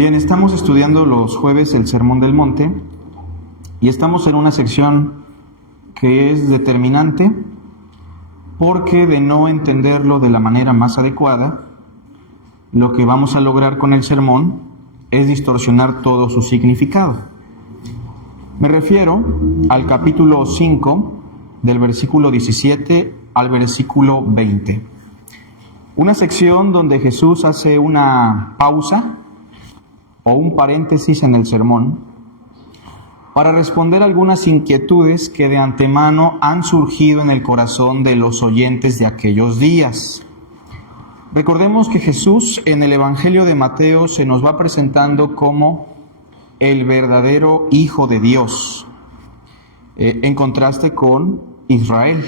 Bien, estamos estudiando los jueves el Sermón del Monte y estamos en una sección que es determinante porque de no entenderlo de la manera más adecuada, lo que vamos a lograr con el sermón es distorsionar todo su significado. Me refiero al capítulo 5, del versículo 17 al versículo 20. Una sección donde Jesús hace una pausa o un paréntesis en el sermón para responder algunas inquietudes que de antemano han surgido en el corazón de los oyentes de aquellos días. Recordemos que Jesús en el Evangelio de Mateo se nos va presentando como el verdadero Hijo de Dios, en contraste con Israel.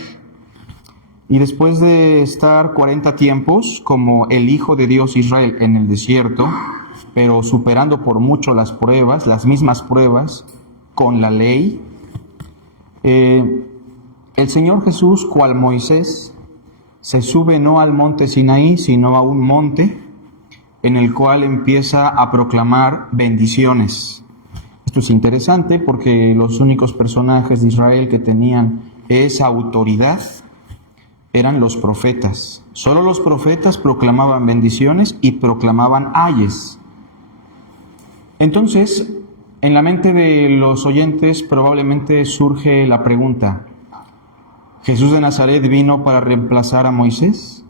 Y después de estar 40 tiempos como el Hijo de Dios Israel en el desierto, pero superando por mucho las pruebas, las mismas pruebas con la ley, el Señor Jesús, cual Moisés, se sube no al monte Sinaí, sino a un monte en el cual empieza a proclamar bendiciones. Esto es interesante porque los únicos personajes de Israel que tenían esa autoridad eran los profetas. Solo los profetas proclamaban bendiciones y proclamaban ayes. Entonces, en la mente de los oyentes probablemente surge la pregunta: ¿Jesús de Nazaret vino para reemplazar a Moisés?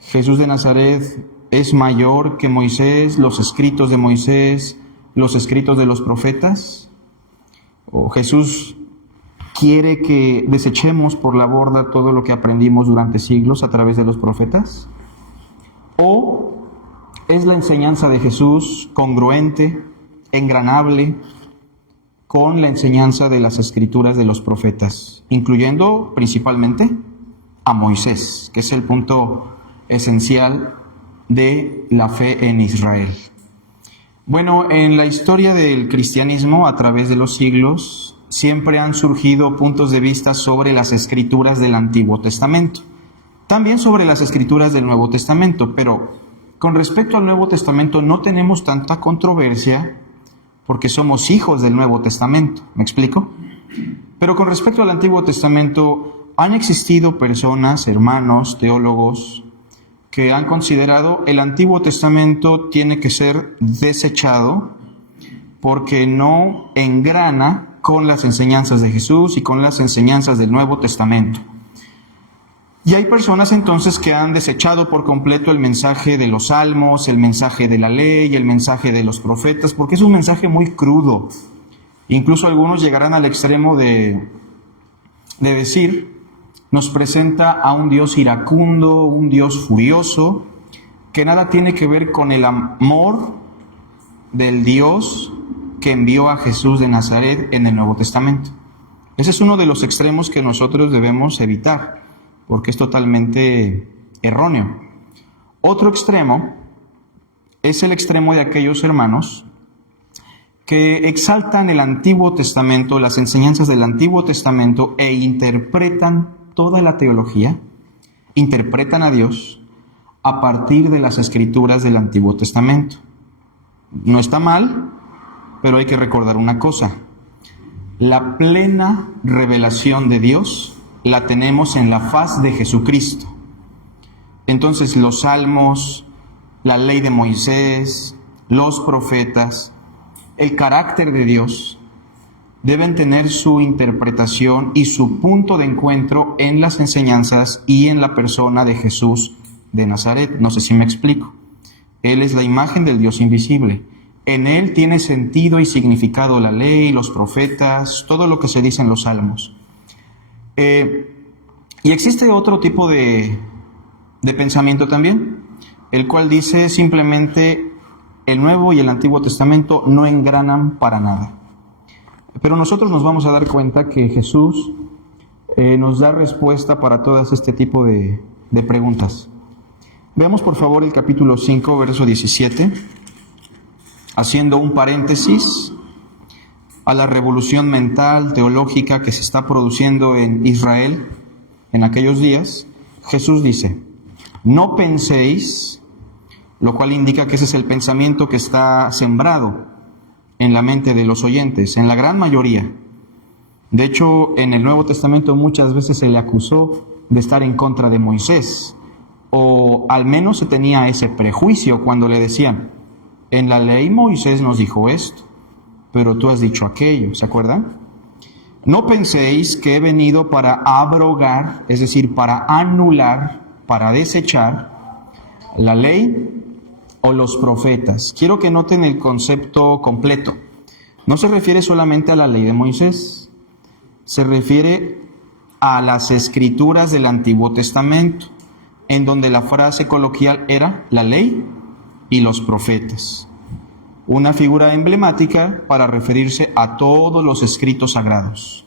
¿Jesús de Nazaret es mayor que Moisés, los escritos de Moisés, los escritos de los profetas? ¿O Jesús quiere que desechemos por la borda todo lo que aprendimos durante siglos a través de los profetas? ¿O es la enseñanza de Jesús congruente, engranable con la enseñanza de las escrituras de los profetas, incluyendo principalmente a Moisés, que es el punto esencial de la fe en Israel? Bueno, en la historia del cristianismo a través de los siglos siempre han surgido puntos de vista sobre las escrituras del Antiguo Testamento, también sobre las escrituras del Nuevo Testamento, pero con respecto al Nuevo Testamento no tenemos tanta controversia porque somos hijos del Nuevo Testamento, ¿me explico? Pero con respecto al Antiguo Testamento han existido personas, hermanos, teólogos, que han considerado el Antiguo Testamento tiene que ser desechado porque no engrana con las enseñanzas de Jesús y con las enseñanzas del Nuevo Testamento. Y hay personas entonces que han desechado por completo el mensaje de los salmos, el mensaje de la ley, el mensaje de los profetas, porque es un mensaje muy crudo. Incluso algunos llegarán al extremo de decir, nos presenta a un Dios iracundo, un Dios furioso, que nada tiene que ver con el amor del Dios que envió a Jesús de Nazaret en el Nuevo Testamento. Ese es uno de los extremos que nosotros debemos evitar, porque es totalmente erróneo. Otro extremo es el extremo de aquellos hermanos que exaltan el Antiguo Testamento, las enseñanzas del Antiguo Testamento, e interpretan toda la teología, interpretan a Dios a partir de las escrituras del Antiguo Testamento. No está mal, pero hay que recordar una cosa: la plena revelación de Dios la tenemos en la faz de Jesucristo. Entonces los salmos, la ley de Moisés, los profetas, el carácter de Dios deben tener su interpretación y su punto de encuentro en las enseñanzas y en la persona de Jesús de Nazaret. No sé si me explico. Él es la imagen del Dios invisible. En Él tiene sentido y significado la ley, los profetas, todo lo que se dice en los salmos. Y existe otro tipo de pensamiento también, el cual dice simplemente el Nuevo y el Antiguo Testamento no engranan para nada. Pero nosotros nos vamos a dar cuenta que Jesús nos da respuesta para todas este tipo de preguntas. Veamos por favor el capítulo 5, verso 17, haciendo un paréntesis a la revolución mental, teológica que se está produciendo en Israel en aquellos días. Jesús dice: no penséis lo cual indica que ese es el pensamiento que está sembrado en la mente de los oyentes, en la gran mayoría. De hecho, en el Nuevo Testamento muchas veces se le acusó de estar en contra de Moisés, o al menos se tenía ese prejuicio cuando le decían, en la ley Moisés nos dijo esto, pero tú has dicho aquello, ¿se acuerdan? No penséis que he venido para abrogar, es decir, para anular, para desechar la ley o los profetas. Quiero que noten el concepto completo. No se refiere solamente a la ley de Moisés, se refiere a las escrituras del Antiguo Testamento, en donde la frase coloquial era la ley y los profetas. Una figura emblemática para referirse a todos los escritos sagrados.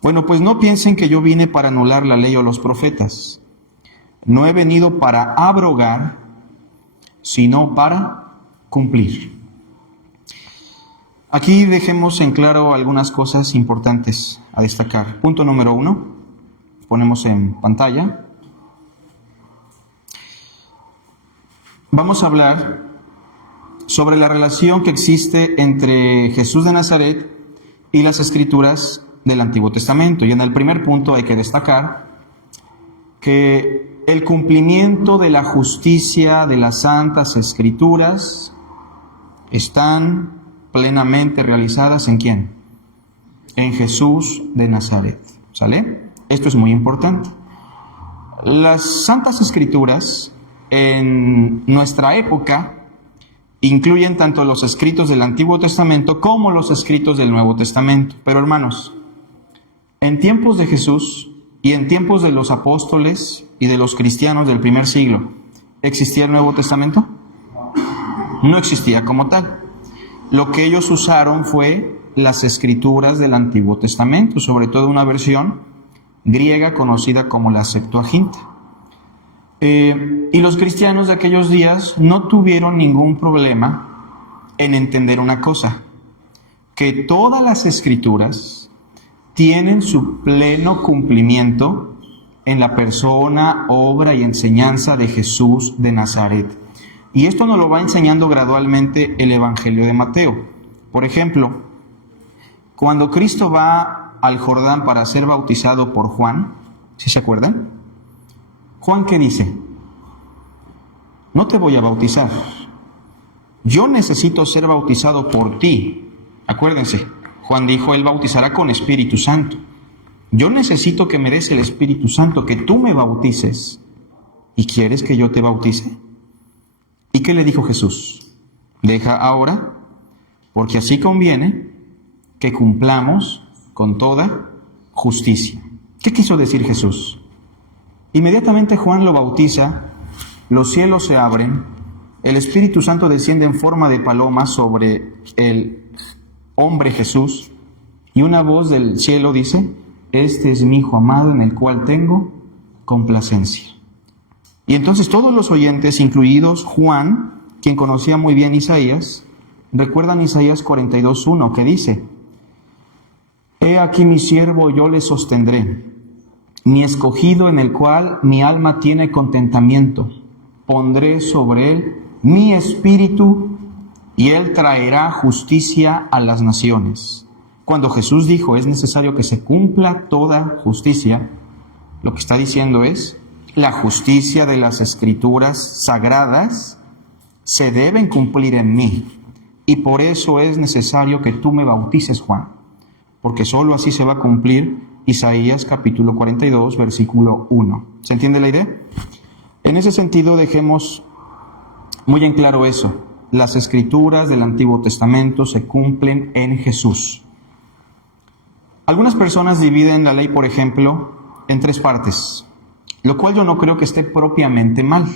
Bueno, pues no piensen que yo vine para anular la ley o los profetas. No he venido para abrogar, sino para cumplir. Aquí dejemos en claro algunas cosas importantes a destacar. Punto número 1, ponemos en pantalla. Vamos a hablar sobre la relación que existe entre Jesús de Nazaret y las escrituras del Antiguo Testamento. Y en el primer punto hay que destacar que el cumplimiento de la justicia de las Santas Escrituras están plenamente realizadas ¿en quién? En Jesús de Nazaret. ¿Sale? Esto es muy importante. Las Santas Escrituras en nuestra época incluyen tanto los escritos del Antiguo Testamento como los escritos del Nuevo Testamento. Pero hermanos, en tiempos de Jesús y en tiempos de los apóstoles y de los cristianos del primer siglo, ¿existía el Nuevo Testamento? No existía como tal. Lo que ellos usaron fue las escrituras del Antiguo Testamento, sobre todo una versión griega conocida como la Septuaginta. Y los cristianos de aquellos días no tuvieron ningún problema en entender una cosa, que todas las escrituras tienen su pleno cumplimiento en la persona, obra y enseñanza de Jesús de Nazaret. Y esto nos lo va enseñando gradualmente el Evangelio de Mateo. Por ejemplo, cuando Cristo va al Jordán para ser bautizado por Juan, ¿sí se acuerdan? Juan, ¿qué dice? No te voy a bautizar. Yo necesito ser bautizado por ti. Acuérdense, Juan dijo, él bautizará con Espíritu Santo. Yo necesito que me des el Espíritu Santo, que tú me bautices. ¿Y quieres que yo te bautice? ¿Y qué le dijo Jesús? Deja ahora, porque así conviene que cumplamos con toda justicia. ¿Qué quiso decir Jesús? Inmediatamente Juan lo bautiza, los cielos se abren, el Espíritu Santo desciende en forma de paloma sobre el hombre Jesús, y una voz del cielo dice, este es mi Hijo amado en el cual tengo complacencia. Y entonces todos los oyentes, incluidos Juan, quien conocía muy bien Isaías, recuerdan Isaías 42:1, que dice, he aquí mi siervo, yo le sostendré, mi escogido en el cual mi alma tiene contentamiento. Pondré sobre él mi espíritu y él traerá justicia a las naciones. Cuando Jesús dijo es necesario que se cumpla toda justicia, lo que está diciendo es la justicia de las escrituras sagradas se deben cumplir en mí. Y por eso es necesario que tú me bautices, Juan, porque sólo así se va a cumplir Isaías capítulo 42, versículo 1. ¿Se entiende la idea? En ese sentido, dejemos muy en claro eso. Las escrituras del Antiguo Testamento se cumplen en Jesús. Algunas personas dividen la ley, por ejemplo, en 3 partes, lo cual yo no creo que esté propiamente mal,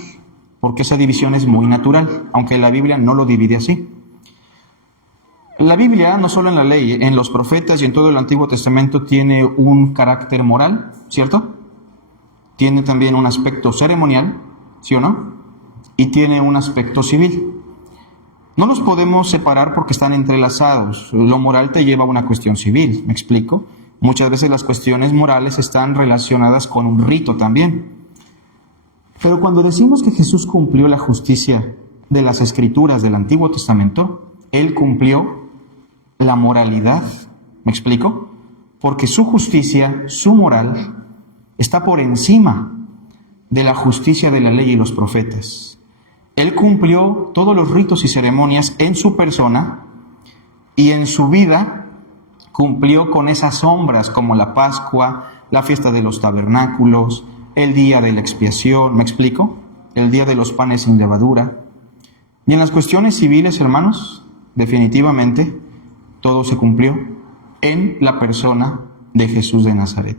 porque esa división es muy natural, aunque la Biblia no lo divide así. La Biblia, no solo en la ley, en los profetas y en todo el Antiguo Testamento tiene un carácter moral, ¿cierto? Tiene también un aspecto ceremonial, ¿sí o no? Y tiene un aspecto civil. No los podemos separar porque están entrelazados. Lo moral te lleva a una cuestión civil, ¿me explico? Muchas veces las cuestiones morales están relacionadas con un rito también. Pero cuando decimos que Jesús cumplió la justicia de las Escrituras del Antiguo Testamento, Él cumplió la moralidad. ¿Me explico? Porque su justicia, su moral, está por encima de la justicia de la ley y los profetas. Él cumplió todos los ritos y ceremonias en su persona y en su vida cumplió con esas sombras como la Pascua, la fiesta de los tabernáculos, el día de la expiación, ¿me explico? El día de los panes sin levadura. Y en las cuestiones civiles, hermanos, definitivamente todo se cumplió en la persona de Jesús de Nazaret.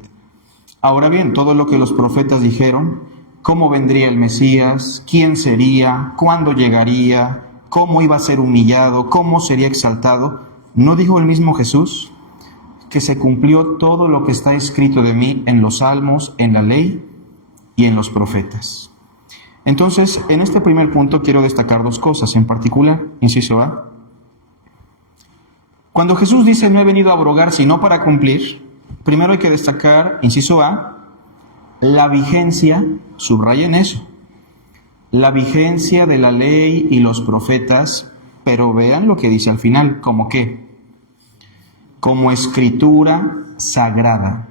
Ahora bien, todo lo que los profetas dijeron, cómo vendría el Mesías, quién sería, cuándo llegaría, cómo iba a ser humillado, cómo sería exaltado, ¿no dijo el mismo Jesús que se cumplió todo lo que está escrito de mí en los salmos, en la ley y en los profetas? Entonces, en este primer punto quiero destacar dos cosas en particular, inciso A. Cuando Jesús dice no he venido a abrogar sino para cumplir, primero hay que destacar, inciso A, la vigencia, subrayen eso, la vigencia de la ley y los profetas, pero vean lo que dice al final, ¿como qué? Como escritura sagrada.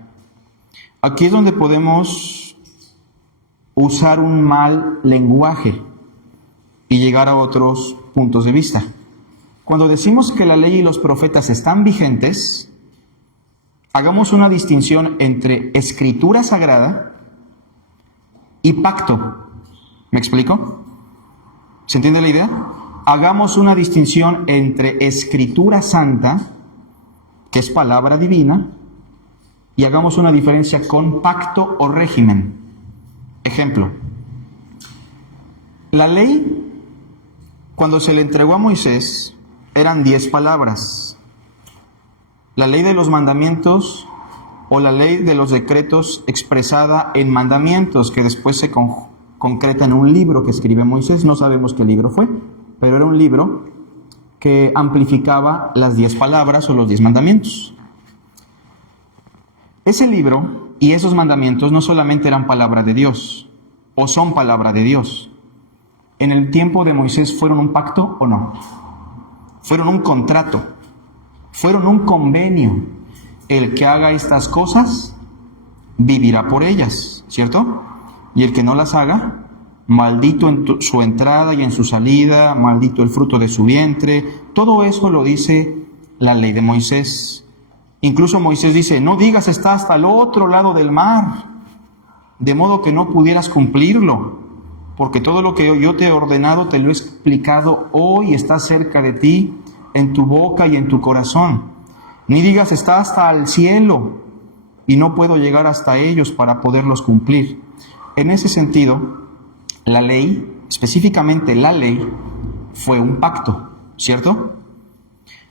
Aquí es donde podemos usar un mal lenguaje y llegar a otros puntos de vista. Cuando decimos que la ley y los profetas están vigentes, hagamos una distinción entre escritura sagrada y pacto. ¿Me explico? ¿Se entiende la idea? Hagamos una distinción entre escritura santa, que es palabra divina, y hagamos una diferencia con pacto o régimen. Ejemplo, la ley, cuando se le entregó a Moisés, eran 10 palabras. La ley de los mandamientos o la ley de los decretos expresada en mandamientos que después se concreta en un libro que escribe Moisés. No sabemos qué libro fue, pero era un libro que amplificaba las 10 palabras o los 10 mandamientos. Ese libro y esos mandamientos no solamente eran palabra de Dios o son palabra de Dios. En el tiempo de Moisés fueron un pacto o no. Fueron un contrato, fueron un convenio. El que haga estas cosas vivirá por ellas, ¿cierto? Y el que no las haga, maldito en su entrada y en su salida, maldito el fruto de su vientre. Todo eso lo dice la ley de Moisés. Incluso Moisés dice, no digas está hasta el otro lado del mar, de modo que no pudieras cumplirlo, porque todo lo que yo te he ordenado te lo he explicado hoy, está cerca de ti, en tu boca y en tu corazón. Ni digas está hasta el cielo y no puedo llegar hasta ellos para poderlos cumplir. En ese sentido, la ley, específicamente la ley, fue un pacto, ¿cierto?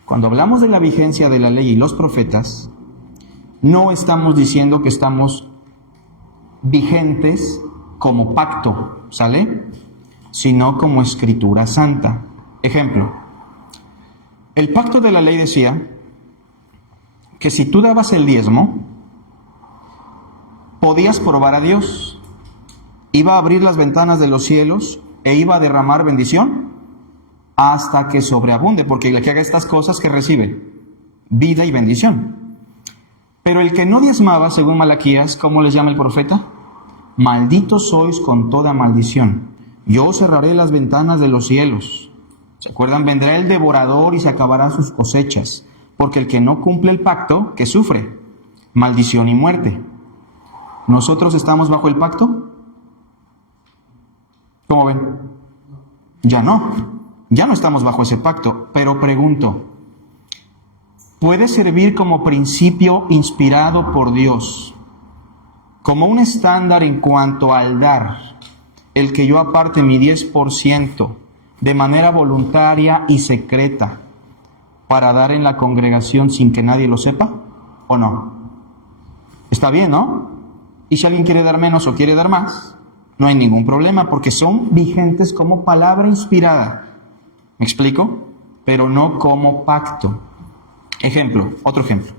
Cuando hablamos de la vigencia de la ley y los profetas, no estamos diciendo que estamos vigentes como pacto, ¿sale? Sino como escritura santa. Ejemplo, el pacto de la ley decía que si tú dabas el diezmo, podías probar a Dios. Iba a abrir las ventanas de los cielos e iba a derramar bendición hasta que sobreabunde, porque el que haga estas cosas, que recibe vida y bendición. Pero el que no diezmaba, según Malaquías, ¿cómo les llama el profeta? Malditos sois con toda maldición. Yo cerraré las ventanas de los cielos. ¿Se acuerdan? Vendrá el devorador y se acabará sus cosechas, porque el que no cumple el pacto, ¿qué sufre? Maldición y muerte. ¿Nosotros estamos bajo el pacto? ¿Cómo ven? Ya no estamos bajo ese pacto, pero pregunto, ¿puede servir como principio inspirado por Dios, como un estándar en cuanto al dar, el que yo aparte mi 10% de manera voluntaria y secreta para dar en la congregación sin que nadie lo sepa, o no? Está bien, ¿no? Y si alguien quiere dar menos o quiere dar más, no hay ningún problema, porque son vigentes como palabra inspirada. ¿Me explico? Pero no como pacto. Ejemplo, otro ejemplo.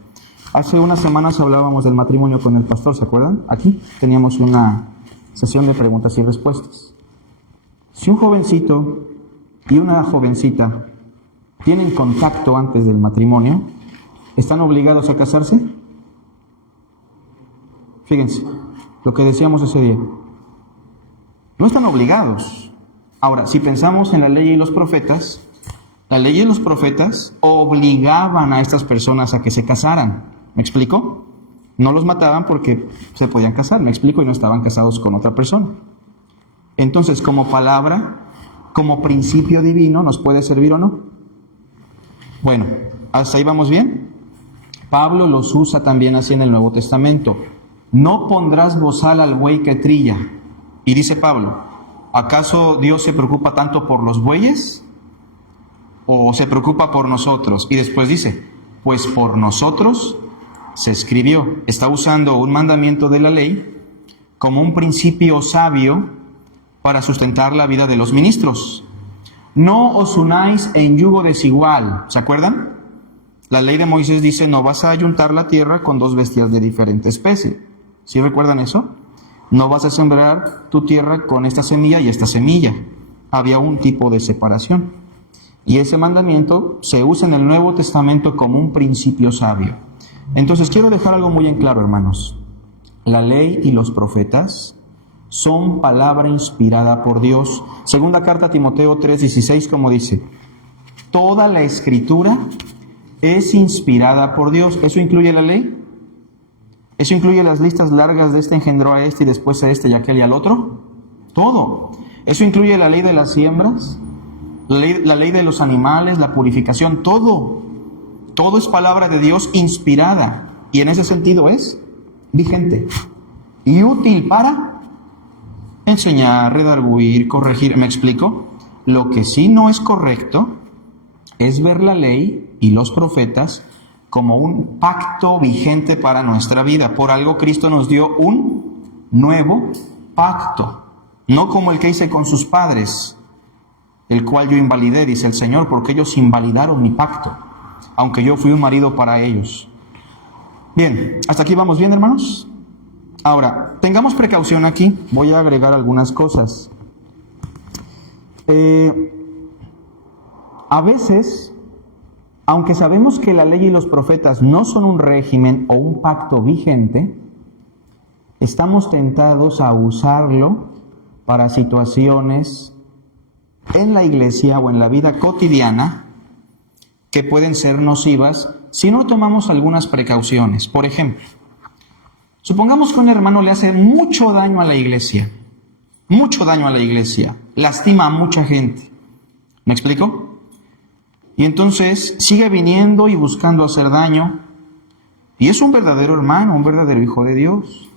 Hace unas semanas hablábamos del matrimonio con el pastor, ¿se acuerdan? Aquí teníamos una sesión de preguntas y respuestas. Si un jovencito y una jovencita tienen contacto antes del matrimonio, ¿están obligados a casarse? Fíjense, lo que decíamos ese día. No están obligados. Ahora, si pensamos en la ley y los profetas, la ley y los profetas obligaban a estas personas a que se casaran. ¿Me explico? No los mataban porque se podían casar, ¿me explico? Y no estaban casados con otra persona. Entonces, como palabra, como principio divino, ¿nos puede servir o no? Bueno, ¿hasta ahí vamos bien? Pablo los usa también así en el Nuevo Testamento. No pondrás bozal al buey que trilla. Y dice Pablo, ¿acaso Dios se preocupa tanto por los bueyes? ¿O se preocupa por nosotros? Y después dice, pues por nosotros se escribió. Está usando un mandamiento de la ley como un principio sabio para sustentar la vida de los ministros. No os unáis en yugo desigual. ¿Se acuerdan? La ley de Moisés dice, no vas a ayuntar la tierra con dos bestias de diferente especie. ¿Sí recuerdan eso? No vas a sembrar tu tierra con esta semilla y esta semilla. Había un tipo de separación. Y ese mandamiento se usa en el Nuevo Testamento como un principio sabio. Entonces quiero dejar algo muy en claro, hermanos. La ley y los profetas son palabra inspirada por Dios. Segunda carta a Timoteo 3:16, como dice, toda la escritura es inspirada por Dios. ¿Eso incluye la ley? ¿Eso incluye las listas largas de este engendró a este y después a este y a aquel y al otro? Todo. ¿Eso incluye la ley de las siembras? La ley de los animales, la purificación, todo. Todo es palabra de Dios inspirada. Y en ese sentido es vigente y útil para enseñar, redarguir, corregir. ¿Me explico? Lo que sí no es correcto es ver la ley y los profetas como un pacto vigente para nuestra vida. Por algo Cristo nos dio un nuevo pacto, no como el que hice con sus padres, el cual yo invalidé, dice el Señor, porque ellos invalidaron mi pacto, aunque yo fui un marido para ellos. Bien, ¿hasta aquí vamos bien, hermanos? Ahora, tengamos precaución aquí, voy a agregar algunas cosas. A veces, aunque sabemos que la ley y los profetas no son un régimen o un pacto vigente, estamos tentados a usarlo para situaciones en la iglesia o en la vida cotidiana que pueden ser nocivas si no tomamos algunas precauciones. Por ejemplo, supongamos que un hermano le hace mucho daño a la iglesia, lastima a mucha gente. ¿Me explico? Y entonces sigue viniendo y buscando hacer daño. Y es un verdadero hermano, un verdadero hijo de Dios.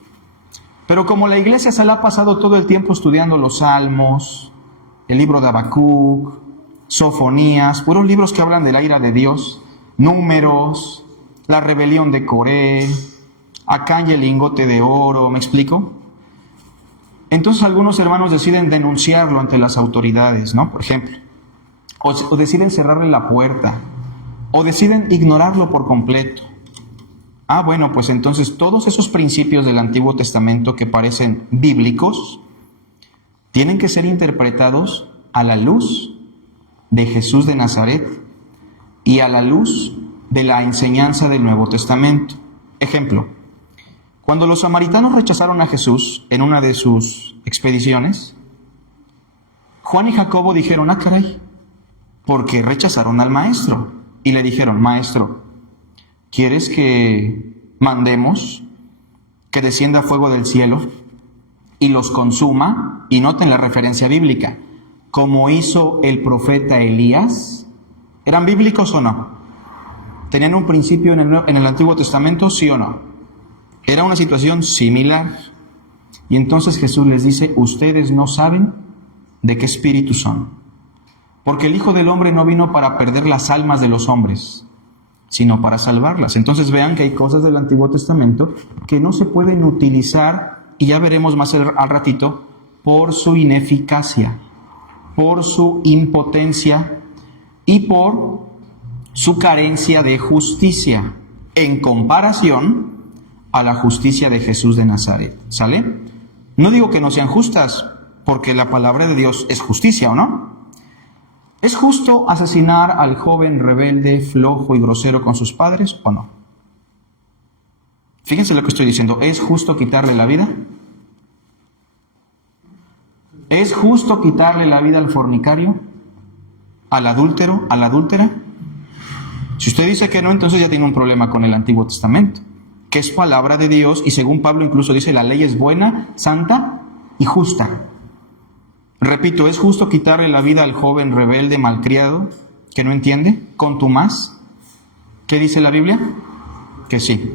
Pero como la iglesia se la ha pasado todo el tiempo estudiando los Salmos, el libro de Habacuc, Sofonías, puros libros que hablan de la ira de Dios, Números, la rebelión de Coré, Acán y el lingote de oro, ¿me explico? Entonces algunos hermanos deciden denunciarlo ante las autoridades, ¿no? Por ejemplo. O deciden cerrarle la puerta, o deciden ignorarlo por completo. Bueno, pues entonces todos esos principios del Antiguo Testamento que parecen bíblicos, tienen que ser interpretados a la luz de Jesús de Nazaret y a la luz de la enseñanza del Nuevo Testamento. Ejemplo, cuando los samaritanos rechazaron a Jesús en una de sus expediciones, Juan y Jacobo dijeron, caray, porque rechazaron al maestro y le dijeron, maestro, ¿quieres que mandemos que descienda fuego del cielo y los consuma? Y noten la referencia bíblica, como hizo el profeta Elías. ¿Eran bíblicos o no? ¿Tenían un principio en el Antiguo Testamento, sí o no? Era una situación similar. Y entonces Jesús les dice, ustedes no saben de qué espíritu son. Porque el Hijo del Hombre no vino para perder las almas de los hombres, sino para salvarlas. Entonces vean que hay cosas del Antiguo Testamento que no se pueden utilizar, y ya veremos más al ratito, por su ineficacia, por su impotencia y por su carencia de justicia, en comparación a la justicia de Jesús de Nazaret. ¿Sale? No digo que no sean justas, porque la palabra de Dios es justicia, ¿o no? ¿Es justo asesinar al joven rebelde, flojo y grosero con sus padres o no? Fíjense lo que estoy diciendo. ¿Es justo quitarle la vida? ¿Es justo quitarle la vida al fornicario, al adúltero, a la adúltera? Si usted dice que no, entonces ya tiene un problema con el Antiguo Testamento, que es palabra de Dios, y según Pablo incluso dice, la ley es buena, santa y justa. Repito, ¿es justo quitarle la vida al joven rebelde, malcriado, que no entiende, contumaz? ¿Qué dice la Biblia? Que sí.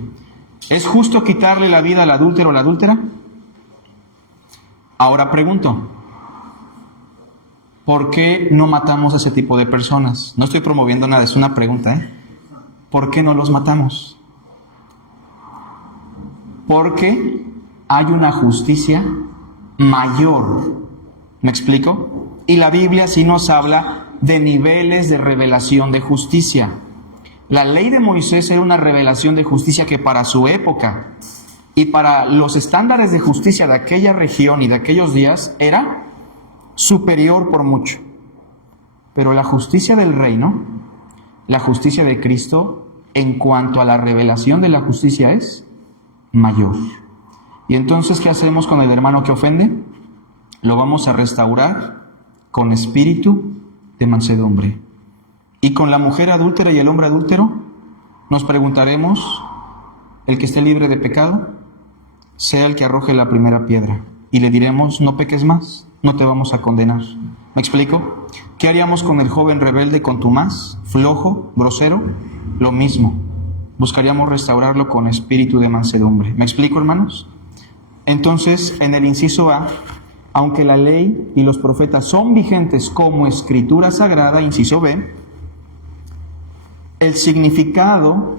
¿Es justo quitarle la vida al adúltero o la adúltera? Ahora pregunto, ¿por qué no matamos a ese tipo de personas? No estoy promoviendo nada, es una pregunta, ¿eh? ¿Por qué no los matamos? Porque hay una justicia mayor. ¿Me explico? Y la Biblia sí nos habla de niveles de revelación de justicia. La ley de Moisés era una revelación de justicia que para su época y para los estándares de justicia de aquella región y de aquellos días era superior por mucho. Pero la justicia del reino, la justicia de Cristo, en cuanto a la revelación de la justicia es mayor. Y entonces, ¿qué hacemos con el hermano que ofende? Lo vamos a restaurar con espíritu de mansedumbre. Y con la mujer adúltera y el hombre adúltero, nos preguntaremos, el que esté libre de pecado, sea el que arroje la primera piedra. Y le diremos, no peques más, no te vamos a condenar. ¿Me explico? ¿Qué haríamos con el joven rebelde contumaz, flojo, grosero? Lo mismo. Buscaríamos restaurarlo con espíritu de mansedumbre. ¿Me explico, hermanos? Entonces, en el inciso A, aunque la ley y los profetas son vigentes como escritura sagrada, inciso B, el significado,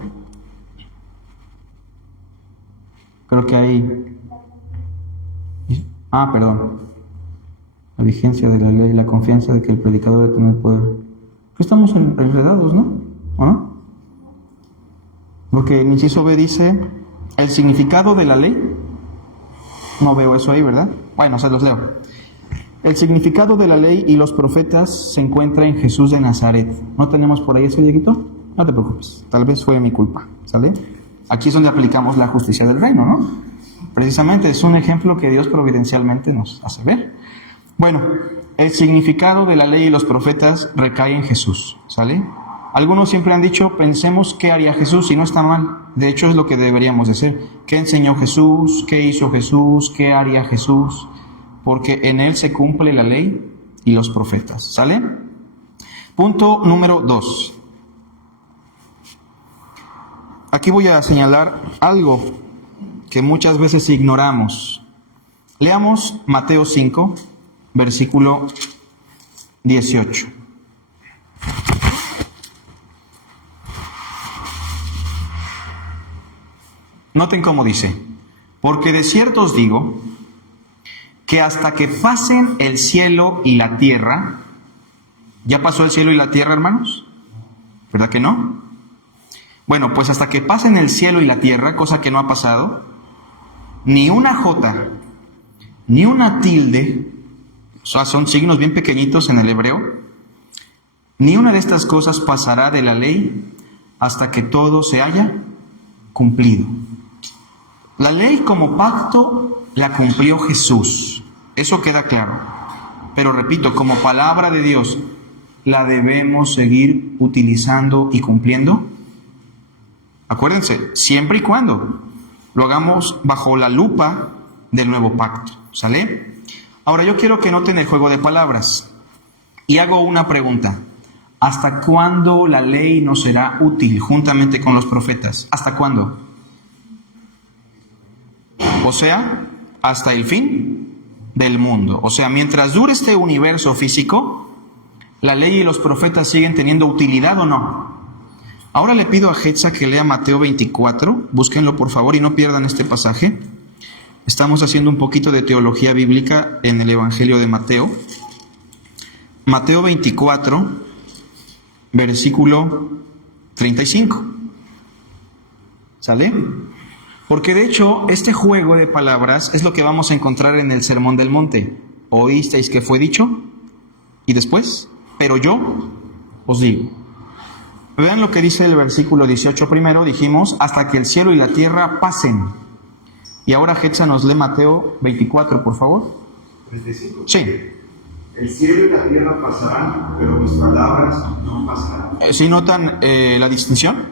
creo que hay, la vigencia de la ley, la confianza de que el predicador debe tener poder. Estamos enredados, ¿no? ¿O no? Porque el inciso B dice, el significado de la ley, no veo eso ahí, ¿verdad? Bueno, se los leo. El significado de la ley y los profetas se encuentra en Jesús de Nazaret. ¿No tenemos por ahí ese Dieguito? No te preocupes, tal vez fue mi culpa, ¿sale? Aquí es donde aplicamos la justicia del reino, ¿no? Precisamente es un ejemplo que Dios providencialmente nos hace ver. Bueno, el significado de la ley y los profetas recae en Jesús, ¿sale? Algunos siempre han dicho, pensemos qué haría Jesús, y no está mal. De hecho, es lo que deberíamos de hacer. ¿Qué enseñó Jesús? ¿Qué hizo Jesús? ¿Qué haría Jesús? Porque en Él se cumple la ley y los profetas, ¿sale? Punto número 2. Aquí voy a señalar algo que muchas veces ignoramos. Leamos Mateo 5, versículo 18. Noten cómo dice, porque de cierto os digo que hasta que pasen el cielo y la tierra, ¿ya pasó el cielo y la tierra, hermanos? ¿Verdad que no? Bueno, pues hasta que pasen el cielo y la tierra, cosa que no ha pasado, ni una jota, ni una tilde, o sea, son signos bien pequeñitos en el hebreo, ni una de estas cosas pasará de la ley hasta que todo se haya cumplido. La ley como pacto la cumplió Jesús, eso queda claro. Pero repito, como palabra de Dios, ¿la debemos seguir utilizando y cumpliendo? Acuérdense, siempre y cuando lo hagamos bajo la lupa del nuevo pacto, ¿sale? Ahora yo quiero que noten el juego de palabras y hago una pregunta. ¿Hasta cuándo la ley nos será útil juntamente con los profetas? ¿Hasta cuándo? O sea, hasta el fin del mundo. O sea, mientras dure este universo físico, ¿la ley y los profetas siguen teniendo utilidad o no? Ahora le pido a Hetza que lea Mateo 24, búsquenlo por favor y no pierdan este pasaje. Estamos haciendo un poquito de teología bíblica en el Evangelio de Mateo. Mateo 24, versículo 35. ¿Sale? Porque de hecho, este juego de palabras es lo que vamos a encontrar en el Sermón del Monte. ¿Oísteis que fue dicho? ¿Y después? pero yo os digo. Vean lo que dice el versículo 18 primero, dijimos, hasta que el cielo y la tierra pasen. Y ahora Hetza nos lee Mateo 24, por favor. 35. Sí. El cielo y la tierra pasarán, pero mis palabras no pasarán. ¿Sí notan la distinción?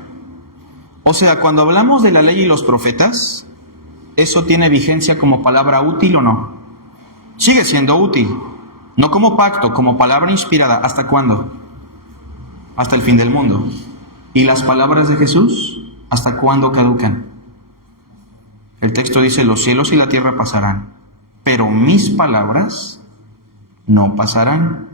O sea, cuando hablamos de la ley y los profetas, ¿eso tiene vigencia como palabra útil o no? Sigue siendo útil. No como pacto, como palabra inspirada. ¿Hasta cuándo? Hasta el fin del mundo. ¿Y las palabras de Jesús? ¿Hasta cuándo caducan? El texto dice, los cielos y la tierra pasarán, pero mis palabras no pasarán.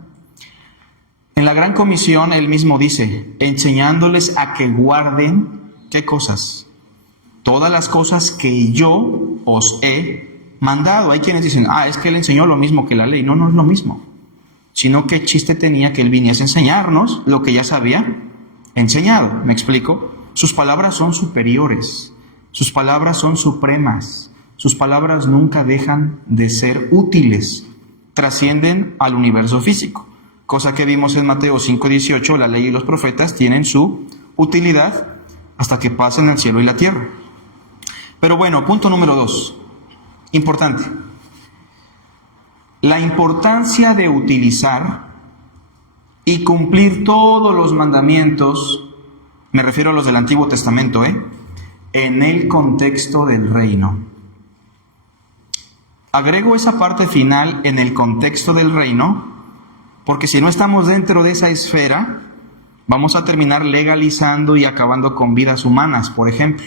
En la gran comisión él mismo dice, enseñándoles a que guarden, ¿qué cosas? Todas las cosas que yo os he mandado. Hay quienes dicen, es que él enseñó lo mismo que la ley. No, no es lo mismo. Sino qué chiste tenía que él viniese a enseñarnos lo que ya se había enseñado. ¿Me explico? Sus palabras son superiores. Sus palabras son supremas. Sus palabras nunca dejan de ser útiles. Trascienden al universo físico. Cosa que vimos en Mateo 5:18, la ley y los profetas tienen su utilidad hasta que pasen el cielo y la tierra. Pero bueno, punto número 2. Importante. La importancia de utilizar y cumplir todos los mandamientos, me refiero a los del Antiguo Testamento, en el contexto del reino. Agrego esa parte final en el contexto del reino, porque si no estamos dentro de esa esfera, vamos a terminar legalizando y acabando con vidas humanas, por ejemplo.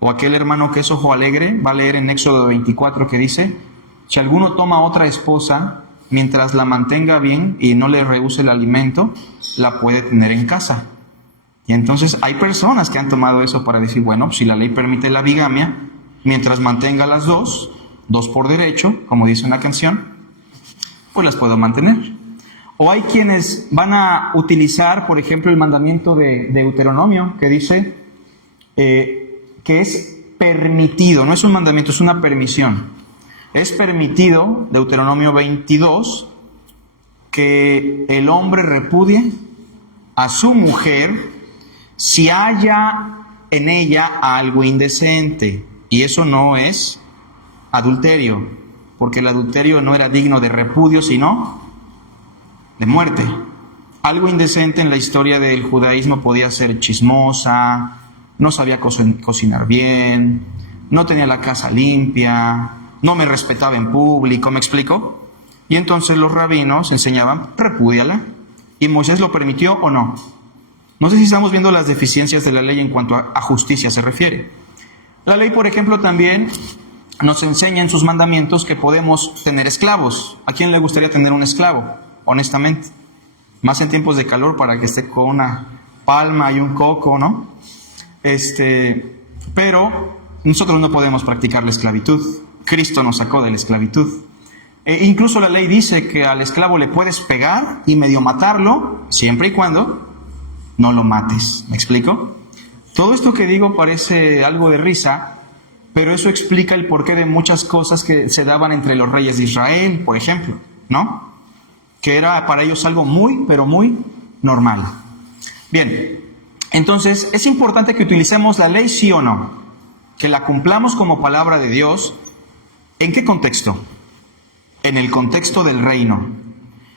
O aquel hermano que es ojo alegre va a leer en Éxodo 24 que dice, si alguno toma otra esposa, mientras la mantenga bien y no le rehúse el alimento, la puede tener en casa. Y entonces hay personas que han tomado eso para decir, bueno, si la ley permite la bigamia, mientras mantenga las dos por derecho, como dice una canción, pues las puedo mantener. O hay quienes van a utilizar, por ejemplo, el mandamiento de Deuteronomio, que dice que es permitido, no es un mandamiento, es una permisión. Es permitido, Deuteronomio 22, que el hombre repudie a su mujer si haya en ella algo indecente. Y eso no es adulterio, porque el adulterio no era digno de repudio, sino de muerte. Algo indecente en la historia del judaísmo podía ser chismosa, no sabía cocinar bien, no tenía la casa limpia, no me respetaba en público, ¿me explico? Y entonces los rabinos enseñaban, repúdiala. ¿Y Moisés lo permitió o no? No sé si estamos viendo las deficiencias de la ley en cuanto a justicia se refiere. La ley, por ejemplo, también nos enseña en sus mandamientos que podemos tener esclavos. ¿A quién le gustaría tener un esclavo? Honestamente. Más en tiempos de calor para que esté con una palma y un coco, ¿no? Pero nosotros no podemos practicar la esclavitud. Cristo nos sacó de la esclavitud. Incluso la ley dice que al esclavo le puedes pegar y medio matarlo, siempre y cuando no lo mates. ¿Me explico? Todo esto que digo parece algo de risa, pero eso explica el porqué de muchas cosas que se daban entre los reyes de Israel, por ejemplo, ¿no? Que era para ellos algo muy, pero muy normal. Bien, entonces es importante que utilicemos la ley, sí o no, que la cumplamos como palabra de Dios. ¿En qué contexto? En el contexto del reino.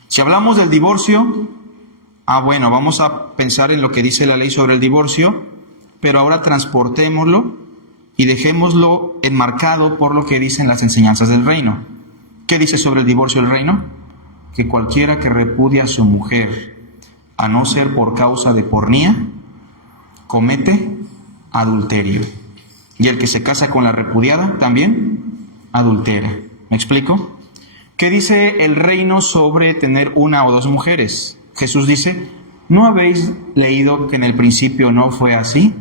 Si hablamos del divorcio, bueno, vamos a pensar en lo que dice la ley sobre el divorcio, pero ahora transportémoslo y dejémoslo enmarcado por lo que dicen las enseñanzas del reino. ¿Qué dice sobre el divorcio el reino? Que cualquiera que repudia a su mujer, a no ser por causa de pornía, comete adulterio. Y el que se casa con la repudiada también adultera. ¿Me explico? ¿Qué dice el reino sobre tener una o dos mujeres? Jesús dice, ¿no habéis leído que en el principio no fue así?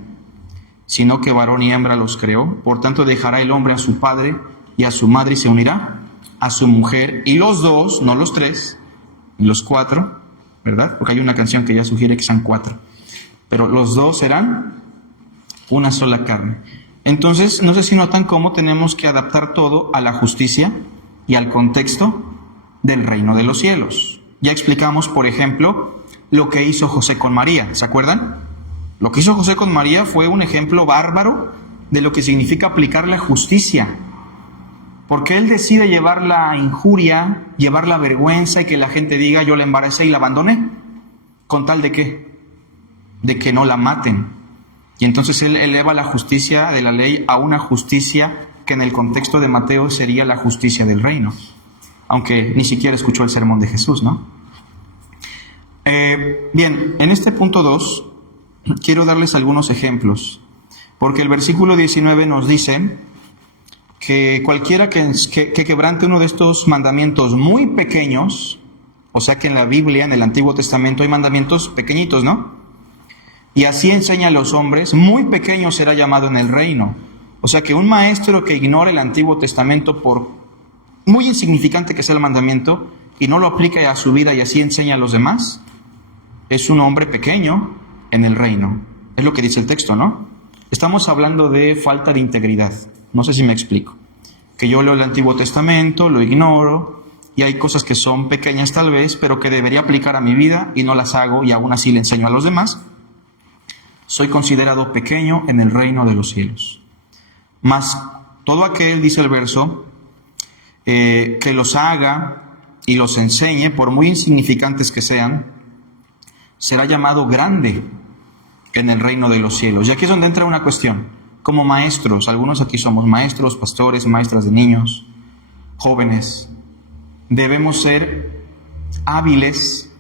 Sino que varón y hembra los creó. Por tanto dejará el hombre a su padre y a su madre y se unirá a su mujer. Y los dos, no los tres, los cuatro, ¿verdad? Porque hay una canción que ya sugiere que sean cuatro. Pero los dos serán una sola carne. Entonces, no sé si notan cómo tenemos que adaptar todo a la justicia y al contexto del reino de los cielos. Ya explicamos, por ejemplo, lo que hizo José con María, ¿se acuerdan? Lo que hizo José con María fue un ejemplo bárbaro de lo que significa aplicar la justicia. Porque él decide llevar la injuria, llevar la vergüenza y que la gente diga, yo la embaracé y la abandoné. ¿Con tal de qué? De que no la maten. Y entonces él eleva la justicia de la ley a una justicia que en el contexto de Mateo sería la justicia del reino. Aunque ni siquiera escuchó el sermón de Jesús, ¿no? Bien, en este punto 2 quiero darles algunos ejemplos. Porque el versículo 19 nos dice que cualquiera que quebrante uno de estos mandamientos muy pequeños, o sea que en la Biblia, en el Antiguo Testamento, hay mandamientos pequeñitos, ¿no? Y así enseña a los hombres, muy pequeño será llamado en el reino. O sea que un maestro que ignora el Antiguo Testamento, por muy insignificante que sea el mandamiento, y no lo aplica a su vida y así enseña a los demás, es un hombre pequeño en el reino. Es lo que dice el texto, ¿no? Estamos hablando de falta de integridad. No sé si me explico. Que yo leo el Antiguo Testamento, lo ignoro, y hay cosas que son pequeñas tal vez, pero que debería aplicar a mi vida y no las hago y aún así le enseño a los demás. Soy considerado pequeño en el reino de los cielos. Mas todo aquel, dice el verso, que los haga y los enseñe, por muy insignificantes que sean, será llamado grande en el reino de los cielos. Y aquí es donde entra una cuestión. Como maestros, algunos aquí somos maestros, pastores, maestras de niños, jóvenes, debemos ser hábiles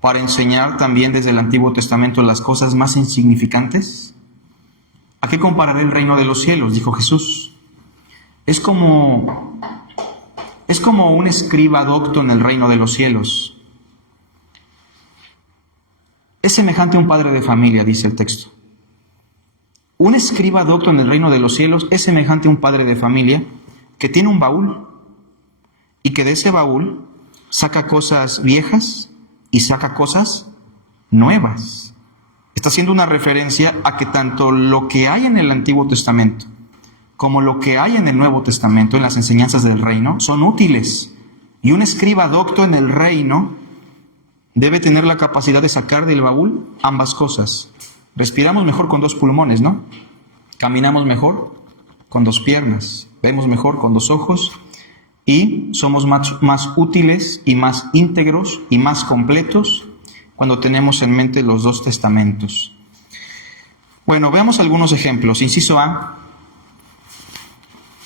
para enseñar también desde el Antiguo Testamento las cosas más insignificantes. ¿A qué compararé el reino de los cielos?, dijo Jesús. Es como un escriba docto en el reino de los cielos. Es semejante a un padre de familia, dice el texto. Un escriba docto en el reino de los cielos es semejante a un padre de familia que tiene un baúl y que de ese baúl saca cosas viejas y saca cosas nuevas. Está haciendo una referencia a que tanto lo que hay en el Antiguo Testamento como lo que hay en el Nuevo Testamento, en las enseñanzas del reino, son útiles. Y un escriba docto en el reino debe tener la capacidad de sacar del baúl ambas cosas. Respiramos mejor con 2 pulmones, ¿no? Caminamos mejor con 2 piernas, vemos mejor con 2 ojos y somos más útiles y más íntegros y más completos cuando tenemos en mente los 2 testamentos. Bueno, veamos algunos ejemplos. Inciso A,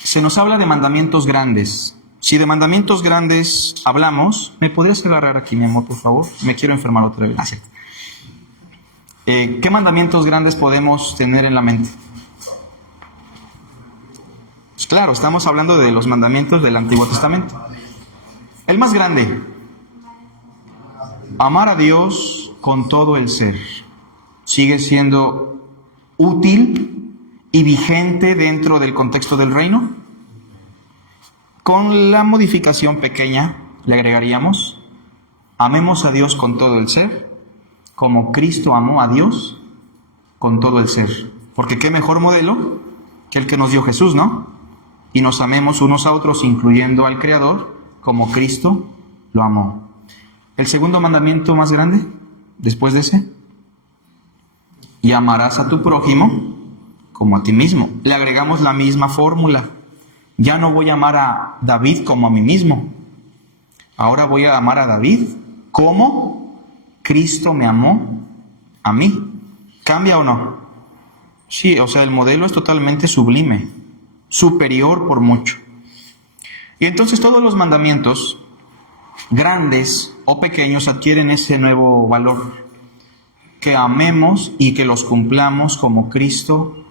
se nos habla de mandamientos grandes. Si de mandamientos grandes hablamos, ¿me podrías agarrar aquí, mi amor, por favor? Me quiero enfermar otra vez. Gracias. ¿Qué mandamientos grandes podemos tener en la mente? Pues claro, estamos hablando de los mandamientos del Antiguo Testamento. El más grande, amar a Dios con todo el ser. ¿Sigue siendo útil y vigente dentro del contexto del reino? Con la modificación pequeña, le agregaríamos, amemos a Dios con todo el ser, como Cristo amó a Dios con todo el ser. Porque qué mejor modelo que el que nos dio Jesús, ¿no? Y nos amemos unos a otros, incluyendo al Creador, como Cristo lo amó. El segundo mandamiento más grande, después de ese, y amarás a tu prójimo como a ti mismo. Le agregamos la misma fórmula. Ya no voy a amar a David como a mí mismo. Ahora voy a amar a David como Cristo me amó a mí. ¿Cambia o no? Sí, o sea, el modelo es totalmente sublime, superior por mucho. Y entonces todos los mandamientos, grandes o pequeños, adquieren ese nuevo valor. Que amemos y que los cumplamos como Cristo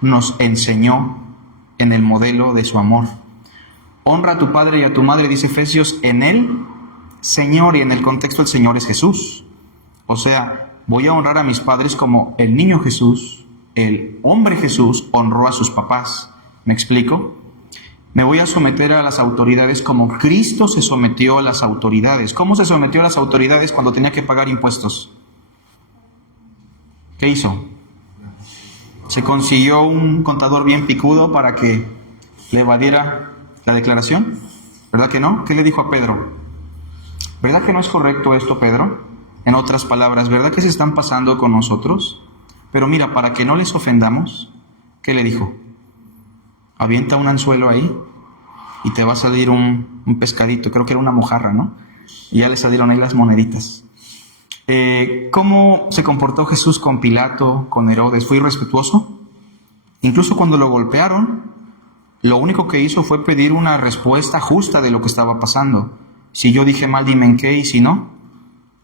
nos enseñó en el modelo de su amor. Honra a tu padre y a tu madre, dice Efesios, en el Señor, y en el contexto el Señor es Jesús. O sea, voy a honrar a mis padres como el niño Jesús, el hombre Jesús honró a sus papás. ¿Me explico? Me voy a someter a las autoridades como Cristo se sometió a las autoridades. ¿Cómo se sometió a las autoridades cuando tenía que pagar impuestos? ¿Qué hizo? Se consiguió un contador bien picudo para que le evadiera la declaración. ¿Verdad que no? ¿Qué le dijo a Pedro? ¿Verdad que no es correcto esto, Pedro? En otras palabras, ¿verdad que se están pasando con nosotros? Pero mira, para que no les ofendamos, ¿qué le dijo? Avienta un anzuelo ahí y te va a salir un pescadito, creo que era una mojarra, ¿no? Y ya le salieron ahí las moneditas. ¿Cómo se comportó Jesús con Pilato, con Herodes? ¿Fue irrespetuoso? Incluso cuando lo golpearon, lo único que hizo fue pedir una respuesta justa de lo que estaba pasando. Si yo dije mal, dime en qué, y si no,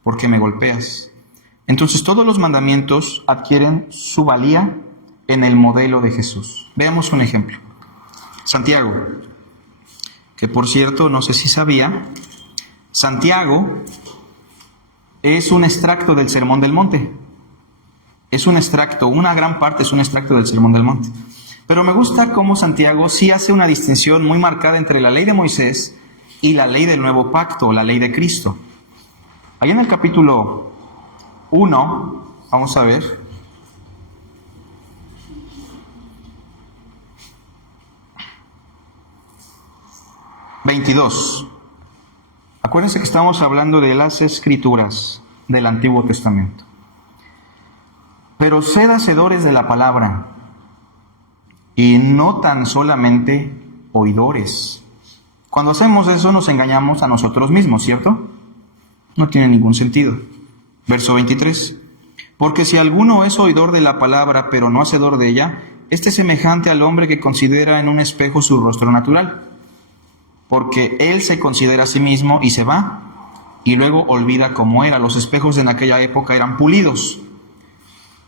¿por qué me golpeas? Entonces todos los mandamientos adquieren su valía en el modelo de Jesús. Veamos un ejemplo. Santiago, que por cierto, no sé si sabía, Santiago es un extracto del Sermón del Monte. Es un extracto, una gran parte es un extracto del Sermón del Monte. Pero me gusta cómo Santiago sí hace una distinción muy marcada entre la ley de Moisés y la ley del nuevo pacto, la ley de Cristo. Allá en el capítulo 1, vamos a ver, ...22... Acuérdense que estamos hablando de las Escrituras del Antiguo Testamento. Pero sed hacedores de la palabra, y no tan solamente oidores. Cuando hacemos eso nos engañamos a nosotros mismos, ¿cierto? No tiene ningún sentido. Verso 23. Porque si alguno es oidor de la palabra, pero no hacedor de ella, este es semejante al hombre que considera en un espejo su rostro natural. Porque él se considera a sí mismo y se va, y luego olvida cómo era. Los espejos en aquella época eran pulidos.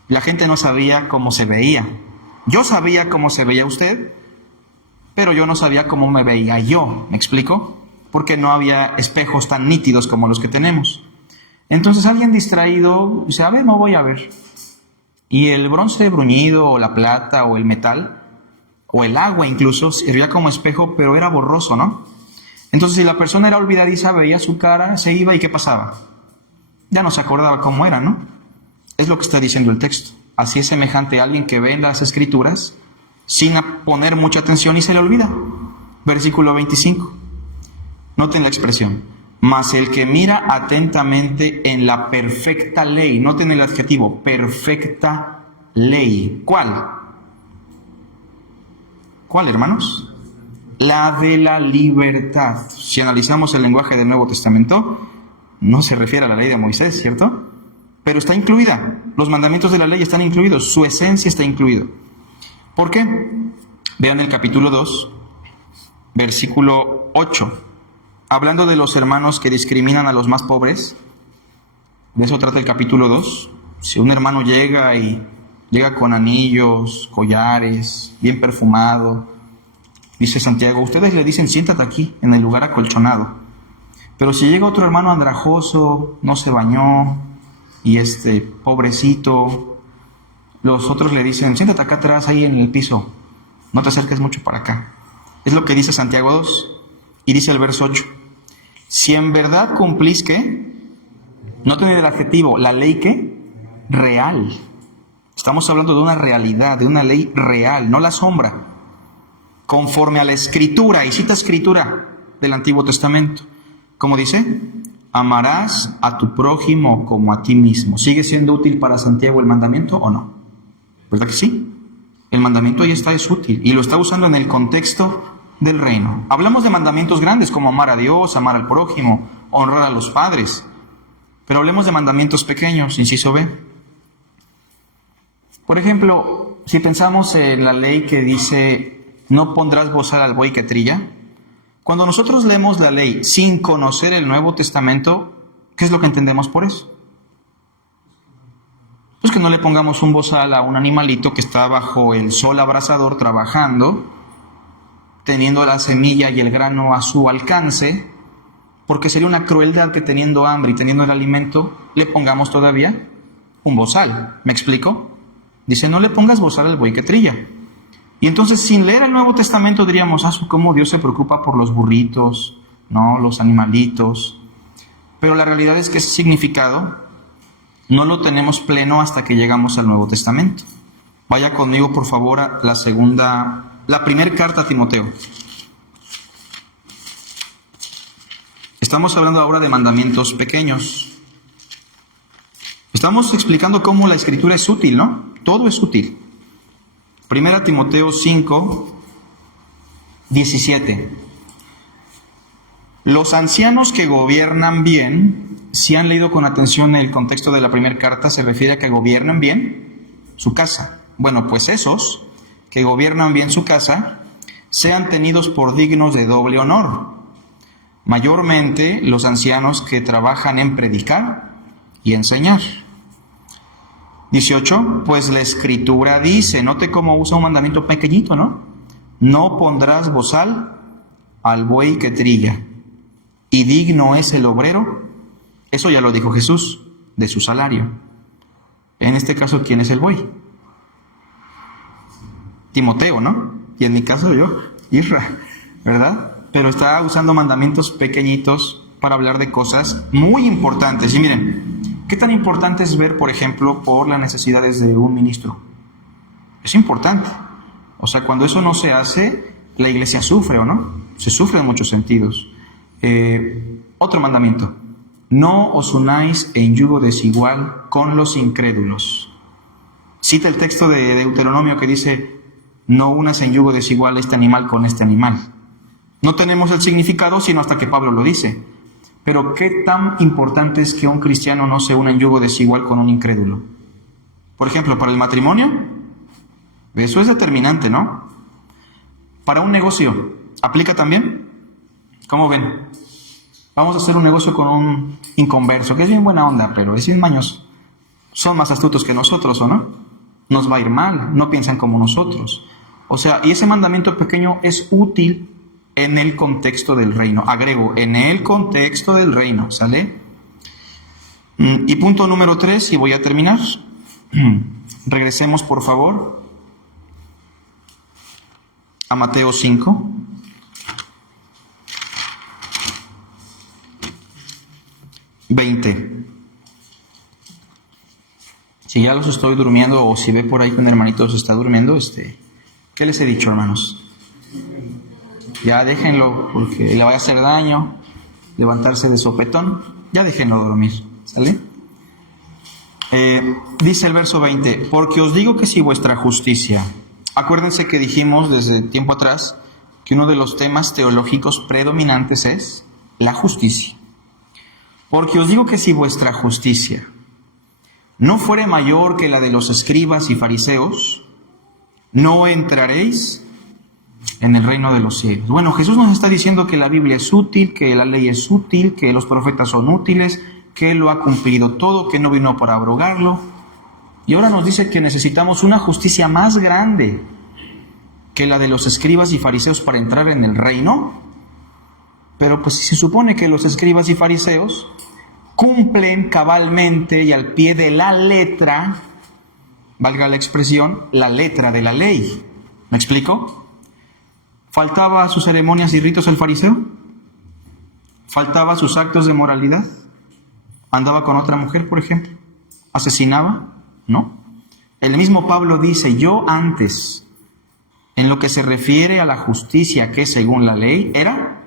La gente no sabía cómo se veía. Yo sabía cómo se veía usted, pero yo no sabía cómo me veía yo. ¿Me explico? Porque no había espejos tan nítidos como los que tenemos. Entonces alguien distraído dice, a ver, no voy a ver. Y el bronce bruñido, o la plata, o el metal, o el agua incluso, servía como espejo, pero era borroso, ¿no? Entonces si la persona era olvidadiza, veía su cara, se iba, ¿y qué pasaba? Ya no se acordaba cómo era, ¿no? Es lo que está diciendo el texto. Así es semejante a alguien que ve en las Escrituras sin poner mucha atención y se le olvida. Versículo 25. Noten la expresión. Mas el que mira atentamente en la perfecta ley, noten el adjetivo, perfecta ley. ¿Cuál? ¿Cuál, hermanos? La de la libertad. Si analizamos el lenguaje del Nuevo Testamento, no se refiere a la ley de Moisés, ¿cierto? Pero está incluida. Los mandamientos de la ley están incluidos. Su esencia está incluida. ¿Por qué? Vean el capítulo 2, versículo 8. Hablando de los hermanos que discriminan a los más pobres. De eso trata el capítulo 2. Si un hermano llega con anillos, collares, bien perfumado, dice Santiago, ustedes le dicen, siéntate aquí, en el lugar acolchonado. Pero si llega otro hermano andrajoso, no se bañó, y pobrecito, los otros le dicen, siéntate acá atrás, ahí en el piso, no te acerques mucho para acá. Es lo que dice Santiago 2, y dice el verso 8, si en verdad cumplís, ¿qué? No tener el adjetivo, la ley, ¿qué? Real. Estamos hablando de una realidad, de una ley real, no la sombra. Conforme a la Escritura, y cita Escritura del Antiguo Testamento. ¿Cómo dice? Amarás a tu prójimo como a ti mismo. ¿Sigue siendo útil para Santiago el mandamiento o no? ¿Verdad que sí? El mandamiento ahí está, es útil, y lo está usando en el contexto del reino. Hablamos de mandamientos grandes como amar a Dios, amar al prójimo, honrar a los padres. Pero hablemos de mandamientos pequeños, inciso B. Por ejemplo, si pensamos en la ley que dice no pondrás bozal al buey que trilla, cuando nosotros leemos la ley sin conocer el Nuevo Testamento, ¿qué es lo que entendemos por eso? Pues que no le pongamos un bozal a un animalito que está bajo el sol abrasador trabajando, teniendo la semilla y el grano a su alcance, porque sería una crueldad que teniendo hambre y teniendo el alimento, le pongamos todavía un bozal. ¿Me explico? Dice, no le pongas bozal al buey que trilla. Y entonces, sin leer el Nuevo Testamento, diríamos, cómo Dios se preocupa por los burritos, ¿no? Los animalitos. Pero la realidad es que ese significado no lo tenemos pleno hasta que llegamos al Nuevo Testamento. Vaya conmigo, por favor, a la primera carta a Timoteo. Estamos hablando ahora de mandamientos pequeños. Estamos explicando cómo la Escritura es útil, ¿no? Todo es útil. 1 Timoteo 5, 17. Los ancianos que gobiernan bien, si han leído con atención el contexto de la primera carta, se refiere a que gobiernan bien su casa. Bueno, pues esos que gobiernan bien su casa, sean tenidos por dignos de doble honor. Mayormente los ancianos que trabajan en predicar y enseñar. 18, pues la Escritura dice, note cómo usa un mandamiento pequeñito, ¿no? No pondrás bozal al buey que trilla, y digno es el obrero, eso ya lo dijo Jesús, de su salario. En este caso, ¿quién es el buey? Timoteo, ¿no? Y en mi caso yo, Isra, ¿verdad? Pero está usando mandamientos pequeñitos para hablar de cosas muy importantes. Y miren, ¿qué tan importante es ver, por ejemplo, por las necesidades de un ministro? Es importante. O sea, cuando eso no se hace, la iglesia sufre, ¿o no? Se sufre en muchos sentidos. Otro mandamiento. No os unáis en yugo desigual con los incrédulos. Cita el texto de Deuteronomio que dice, no unas en yugo desigual este animal con este animal. No tenemos el significado sino hasta que Pablo lo dice. Pero ¿qué tan importante es que un cristiano no se una en yugo desigual con un incrédulo? Por ejemplo, para el matrimonio, eso es determinante, ¿no? Para un negocio, ¿aplica también? ¿Cómo ven? Vamos a hacer un negocio con un inconverso, que es bien buena onda, pero es bien mañoso. Son más astutos que nosotros, ¿o no? Nos va a ir mal, no piensan como nosotros. O sea, y ese mandamiento pequeño es útil en el contexto del reino. Agrego, en el contexto del reino, ¿sale? Y punto número 3, y voy a terminar. Regresemos, por favor, a Mateo 5. Si ya los estoy durmiendo o si ve por ahí que un hermanito se está durmiendo, ¿qué les he dicho, hermanos? Ya déjenlo porque le va a hacer daño levantarse de sopetón. Ya déjenlo dormir, ¿sale? Dice el verso 20, porque os digo que si vuestra justicia, acuérdense que dijimos desde tiempo atrás que uno de los temas teológicos predominantes es la justicia. Porque os digo que si vuestra justicia no fuere mayor que la de los escribas y fariseos, no entraréis en el reino de los cielos. Bueno, Jesús nos está diciendo que la Biblia es útil, que la ley es útil, que los profetas son útiles, que Él lo ha cumplido todo, que no vino para abrogarlo. Y ahora nos dice que necesitamos una justicia más grande que la de los escribas y fariseos para entrar en el reino. Pero pues se supone que los escribas y fariseos cumplen cabalmente y al pie de la letra, valga la expresión, la letra de la ley. ¿Me explico? ¿Faltaba a sus ceremonias y ritos el fariseo? ¿Faltaba a sus actos de moralidad? ¿Andaba con otra mujer, por ejemplo? ¿Asesinaba? No. El mismo Pablo dice, yo antes, en lo que se refiere a la justicia que según la ley, era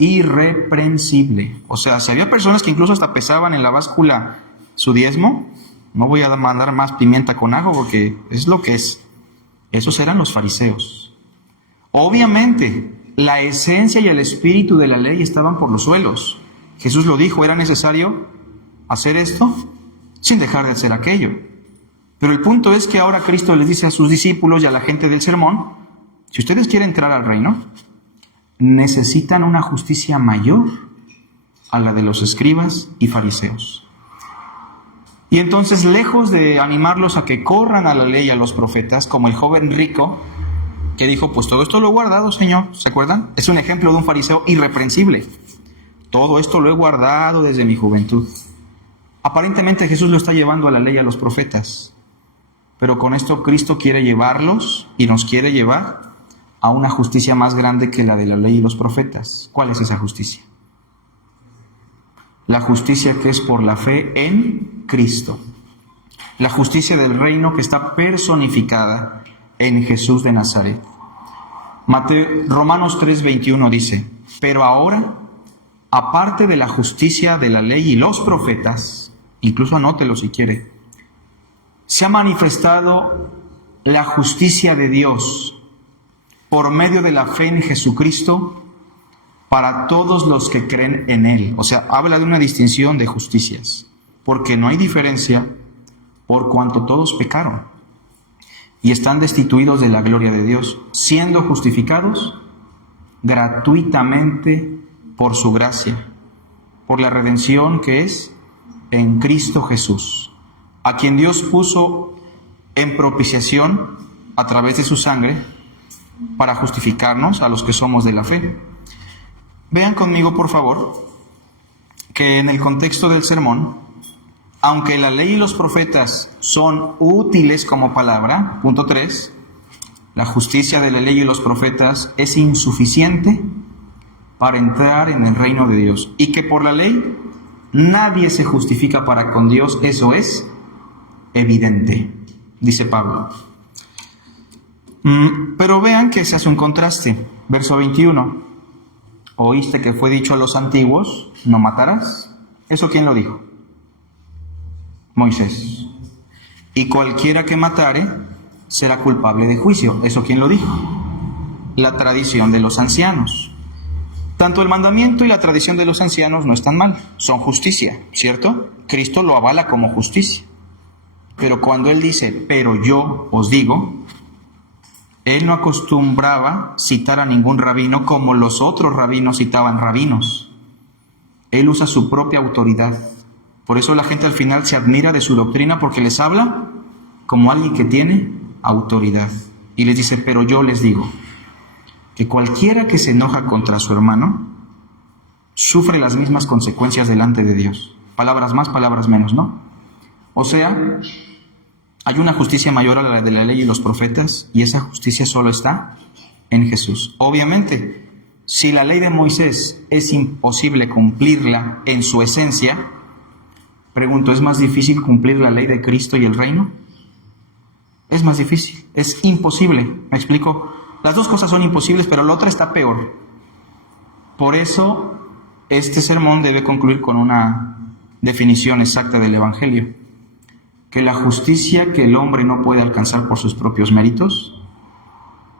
irreprensible. O sea, si había personas que incluso hasta pesaban en la báscula su diezmo, no voy a mandar más pimienta con ajo porque es lo que es. Esos eran los fariseos. Obviamente, la esencia y el espíritu de la ley estaban por los suelos. Jesús lo dijo, era necesario hacer esto sin dejar de hacer aquello. Pero el punto es que ahora Cristo les dice a sus discípulos y a la gente del sermón, si ustedes quieren entrar al reino, necesitan una justicia mayor a la de los escribas y fariseos. Y entonces, lejos de animarlos a que corran a la ley y a los profetas, como el joven rico, que dijo, pues todo esto lo he guardado, Señor, ¿se acuerdan? Es un ejemplo de un fariseo irreprensible. Todo esto lo he guardado desde mi juventud. Aparentemente Jesús lo está llevando a la ley y a los profetas, pero con esto Cristo quiere llevarlos y nos quiere llevar a una justicia más grande que la de la ley y los profetas. ¿Cuál es esa justicia? La justicia que es por la fe en Cristo. La justicia del reino que está personificada en Jesús de Nazaret. Romanos 3:21 dice, pero ahora aparte de la justicia de la ley y los profetas, incluso anótelo si quiere, se ha manifestado la justicia de Dios por medio de la fe en Jesucristo para todos los que creen en Él. O sea, habla de una distinción de justicias, porque no hay diferencia por cuanto todos pecaron y están destituidos de la gloria de Dios, siendo justificados gratuitamente por su gracia, por la redención que es en Cristo Jesús, a quien Dios puso en propiciación a través de su sangre para justificarnos a los que somos de la fe. Vean conmigo, por favor, que en el contexto del sermón, aunque la ley y los profetas son útiles como palabra, punto 3, la justicia de la ley y los profetas es insuficiente para entrar en el reino de Dios, y que por la ley nadie se justifica para con Dios, eso es evidente, dice Pablo. Pero vean que se hace un contraste. Verso 21. Oíste que fue dicho a los antiguos, no matarás. ¿Eso quién lo dijo? Moisés. Y cualquiera que matare será culpable de juicio. ¿Eso quién lo dijo? La tradición de los ancianos. Tanto el mandamiento y la tradición de los ancianos no están mal, son justicia, ¿cierto? Cristo lo avala como justicia. Pero cuando Él dice, pero yo os digo, Él no acostumbraba citar a ningún rabino como los otros rabinos citaban rabinos. Él usa su propia autoridad. Por eso la gente al final se admira de su doctrina, porque les habla como alguien que tiene autoridad. Y les dice, pero yo les digo, que cualquiera que se enoja contra su hermano sufre las mismas consecuencias delante de Dios. Palabras más, palabras menos, ¿no? O sea, hay una justicia mayor a la de la ley y los profetas, y esa justicia solo está en Jesús. Obviamente, si la ley de Moisés es imposible cumplirla en su esencia, pregunto, ¿es más difícil cumplir la ley de Cristo y el reino? Es más difícil, es imposible. ¿Me explico? Las dos cosas son imposibles, pero la otra está peor. Por eso, este sermón debe concluir con una definición exacta del Evangelio. Que la justicia que el hombre no puede alcanzar por sus propios méritos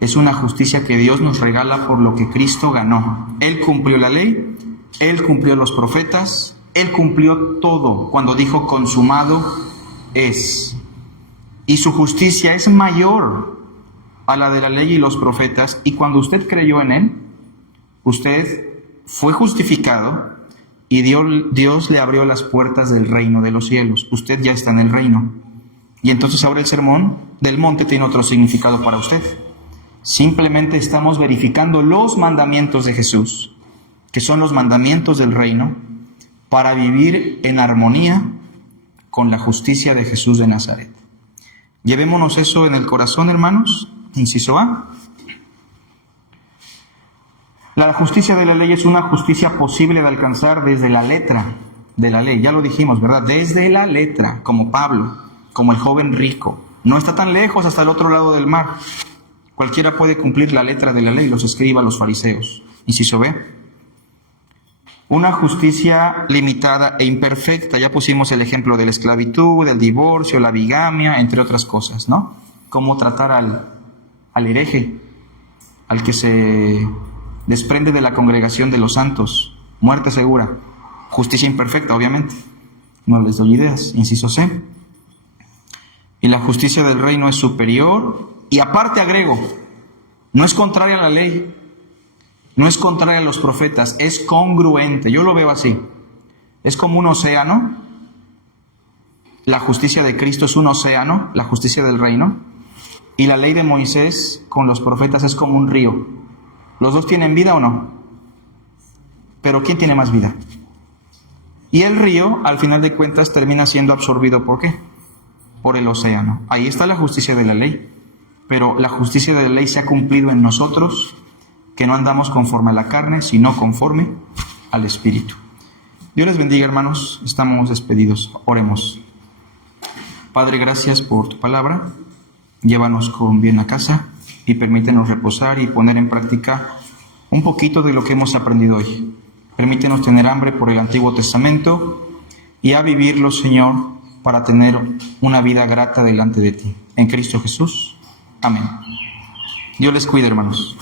es una justicia que Dios nos regala por lo que Cristo ganó. Él cumplió la ley, Él cumplió los profetas, Él cumplió todo cuando dijo consumado es. Y su justicia es mayor a la de la ley y los profetas, y cuando usted creyó en Él, usted fue justificado y Dios le abrió las puertas del reino de los cielos. Usted ya está en el reino. Y entonces ahora el sermón del monte tiene otro significado para usted. Simplemente estamos verificando los mandamientos de Jesús, que son los mandamientos del reino, para vivir en armonía con la justicia de Jesús de Nazaret. Llevémonos eso en el corazón, hermanos. Inciso A. La justicia de la ley es una justicia posible de alcanzar desde la letra de la ley. Ya lo dijimos, ¿verdad? Desde la letra, como Pablo, como el joven rico. No está tan lejos, hasta el otro lado del mar. Cualquiera puede cumplir la letra de la ley, los escribas, los fariseos. Inciso B. Una justicia limitada e imperfecta. Ya pusimos el ejemplo de la esclavitud, del divorcio, la bigamia, entre otras cosas, ¿no? Cómo tratar al hereje, al que se desprende de la congregación de los santos. Muerte segura. Justicia imperfecta, obviamente. No les doy ideas. Inciso C. Y la justicia del reino es superior. Y aparte agrego, no es contraria a la ley, no es contraria a los profetas, es congruente. Yo lo veo así. Es como un océano. La justicia de Cristo es un océano, la justicia del reino. Y la ley de Moisés con los profetas es como un río. ¿Los dos tienen vida o no? Pero ¿quién tiene más vida? Y el río, al final de cuentas, termina siendo absorbido ¿por qué? Por el océano. Ahí está la justicia de la ley. Pero la justicia de la ley se ha cumplido en nosotros, que no andamos conforme a la carne, sino conforme al Espíritu. Dios les bendiga, hermanos. Estamos despedidos. Oremos. Padre, gracias por tu palabra. Llévanos con bien a casa y permítenos reposar y poner en práctica un poquito de lo que hemos aprendido hoy. Permítenos tener hambre por el Antiguo Testamento y a vivirlo, Señor, para tener una vida grata delante de ti. En Cristo Jesús. Amén. Dios les cuide, hermanos.